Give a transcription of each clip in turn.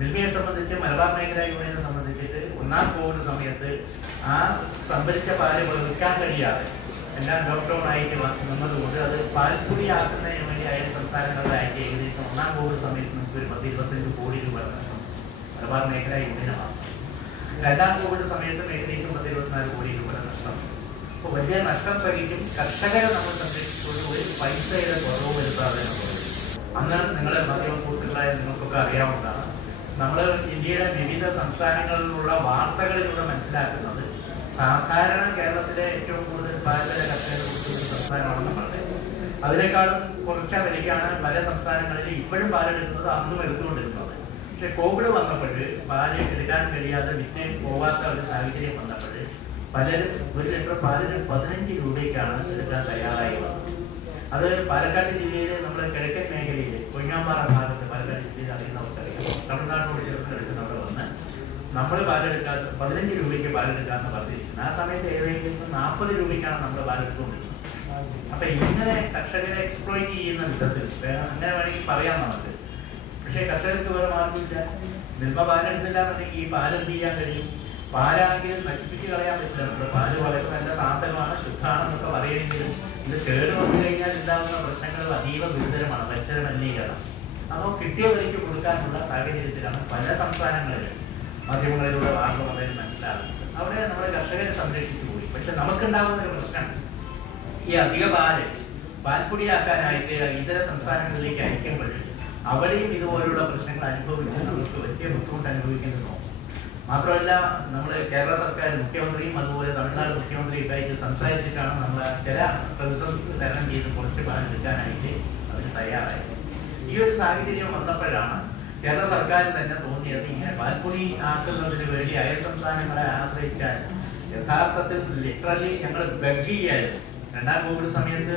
മിൽമയെ സംബന്ധിച്ച് മലബാർ മേഖല യൂണിയനെ സംബന്ധിച്ചിട്ട് ഒന്നാം കോവിഡ് സമയത്ത് ആ സംഭരിച്ച പാൽ വിൽക്കാൻ കഴിയാതെ എല്ലാം ലോക്ക്ഡൗൺ ആയിട്ട് വന്നതുകൊണ്ട് അത് പാൽപ്പൊടിയാക്കുന്നതിന് വേണ്ടി അയൽ സംസ്ഥാനങ്ങളിലായിട്ട് ഏകദേശം ഒന്നാം കോവിഡ് സമയത്ത് നമുക്ക് ഒരു പത്ത് ഇരുപത്തഞ്ച് കോടി രൂപ നഷ്ടം മലബാർ മേഖല യൂണിയനമാണ് രണ്ടാം കോവിഡ് സമയത്തും ഏകദേശം പത്ത് ഇരുപത്തിനാല് കോടി രൂപ നഷ്ടം. അപ്പോൾ വലിയ നഷ്ടം സഹിക്കും കർഷകരെ നമ്മൾ സംരക്ഷിച്ചുകൊണ്ട് ഒരു പൈസയുടെ കുറവ് വരുത്താതെ അന്ന് നിങ്ങളുടെ മാധ്യമ സുഹൃത്തുക്കളായ നിങ്ങൾക്കൊക്കെ അറിയാവുന്നതാണ് നമ്മൾ ഇന്ത്യയുടെ വിവിധ സംസ്ഥാനങ്ങളിലുള്ള വാർത്തകളിലൂടെ മനസ്സിലാക്കുന്നത് സാധാരണ കേരളത്തിലെ ഏറ്റവും കൂടുതൽ പാരമ്പര്യ കർഷകർ ഒരു സംസ്ഥാനമാണ് നമ്മളുടെ അതിനേക്കാളും കുറച്ച വിലയ്ക്കാണ് പല സംസ്ഥാനങ്ങളിലും ഇപ്പോഴും പാലെടുക്കുന്നത് അന്നും എടുത്തുകൊണ്ടിരുന്നത്. പക്ഷെ കോവിഡ് വന്നപ്പോൾ പാൽ എടുക്കാൻ കഴിയാതെ വിറ്റ് പോവാത്ത ഒരു സാഹചര്യം വന്നപ്പോൾ പലരും ഒരു ലിറ്റർ പാലിന് പതിനഞ്ച് രൂപയ്ക്കാണ് എടുക്കാൻ തയ്യാറായി വന്നത്. അത് പാലക്കാട് ജില്ലയിലെ നമ്മുടെ കിഴക്കൻ മേഖലയിൽ കൊഞ്ഞാമ്പാറ ജില്ലയിൽ അറിയുന്നവർക്കറിയാം തമിഴ്നാട്ടിനോട് ചേർന്ന് നമ്മൾ വന്ന് നമ്മൾ പാലെടുക്കാത്ത പതിനഞ്ച് രൂപയ്ക്ക് പാലെടുക്കാമെന്ന് പറഞ്ഞിരിക്കുന്നത് ആ സമയത്ത് ഏകദേശം നാൽപ്പത് രൂപയ്ക്കാണ് നമ്മൾ പാലെടുത്തുകൊണ്ടിരിക്കുന്നത് അപ്പൊ ഇങ്ങനെ കർഷകരെ എക്സ്പ്ലോയിറ്റ് ചെയ്യുന്ന വിധത്തിൽ അങ്ങനെ വേണമെങ്കിൽ പറയാം നമുക്ക്. പക്ഷേ കർഷകർക്ക് വേറെ മാർഗമില്ല മിൽമ പാലെടുത്തില്ല എന്നുണ്ടെങ്കിൽ ഈ പാൽ എന്ത് ചെയ്യാൻ കഴിയും? പാലാണെങ്കിലും നശിപ്പിച്ച് കളയാൻ പറ്റില്ല. നമ്മുടെ പാൽ വളരെ നല്ല സാധനമാണ് ശുദ്ധമാണെന്നൊക്കെ പറയുമെങ്കിലും ഇത് കേട് വന്നു കഴിഞ്ഞാൽ ഉണ്ടാകുന്ന പ്രശ്നങ്ങൾ അതീവ ഗുരുതരമാണ്. പച്ചര അപ്പോൾ കിട്ടിയ വിലയ്ക്ക് കൊടുക്കാനുള്ള സാഹചര്യത്തിലാണ് പല സംസ്ഥാനങ്ങളിലും മാധ്യമങ്ങളിലൂടെ വാർത്ത വളരെ മനസ്സിലാകുന്നത്. അവിടെ നമ്മുടെ കർഷകരെ സംരക്ഷിച്ചു പോയി. പക്ഷെ നമുക്കുണ്ടാകുന്ന ഒരു പ്രശ്നം ഈ അധിക പാൽ പാൽപ്പൊടിയാക്കാനായിട്ട് ഇതര സംസ്ഥാനങ്ങളിലേക്ക് അയക്കുമ്പോൾ അവിടെയും ഇതുപോലുള്ള പ്രശ്നങ്ങൾ അനുഭവിച്ച് നമുക്ക് വലിയ ബുദ്ധിമുട്ട് അനുഭവിക്കുന്നു മാത്രമല്ല നമ്മൾ കേരള സർക്കാർ മുഖ്യമന്ത്രിയും അതുപോലെ തമിഴ്നാട് മുഖ്യമന്ത്രിയും ആയിട്ട് സംസാരിച്ചിട്ടാണ് നമ്മൾ ചില പ്രതിസന്ധി തരണം ചെയ്ത് കുറച്ച് പാൽ എടുക്കാനായിട്ട് അവർ തയ്യാറായത്. ഈ ഒരു സാഹചര്യം വന്നപ്പോഴാണ് കേരള സർക്കാർ തന്നെ തോന്നിയത് ഇങ്ങനെ പാൽപ്പൊടി ആക്കുന്നതിന് വേണ്ടി അയൽ സംസ്ഥാനങ്ങളെ ആശ്രയിച്ചാൽ യഥാർത്ഥത്തിൽ ലിറ്ററലി ഞങ്ങൾ ബഗ്ഗിയായിരുന്നു രണ്ടാം കോവിഡ് സമയത്ത്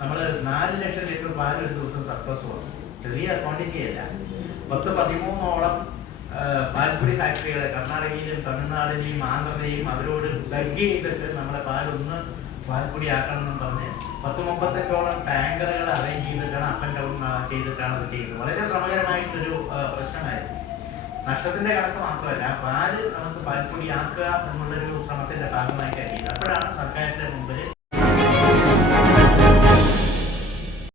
നമ്മൾ നാല് ലക്ഷം ലിറ്റർ പാൽ ഒരു ദിവസം സർപ്ലസ് വന്നു ചെറിയ ക്വാണ്ടിറ്റി അല്ല പത്ത് പതിമൂന്നോളം പാൽപ്പൊടി ഫാക്ടറികളെ കർണാടകയിലും തമിഴ്നാടിനെയും ആന്ധ്രയും അവരോട് ബഗ് ചെയ്തിട്ട് നമ്മളെ പാലൊന്ന് പാൽപ്പൊടി ആക്കണം എന്ന് പറഞ്ഞ് പത്ത് മുപ്പത്തഞ്ചോളം ടാങ്കറുകൾ അറേഞ്ച് ചെയ്തിട്ടാണ് അപ്പ് ആൻഡ് ഡൗൺ ചെയ്തിട്ടാണ് അത് ചെയ്തത് വളരെ ശ്രമകരമായിട്ടൊരു പ്രശ്നമായിരുന്നു. നഷ്ടത്തിന്റെ കണക്ക് മാത്രമല്ല പാൽ നമുക്ക് പാൽപ്പൊടി ആക്കുക എന്നുള്ളൊരു ശ്രമത്തിന്റെ ഭാഗമായി ചെയ്തത് അപ്പോഴാണ് സർക്കാരിന്റെ മുമ്പിൽ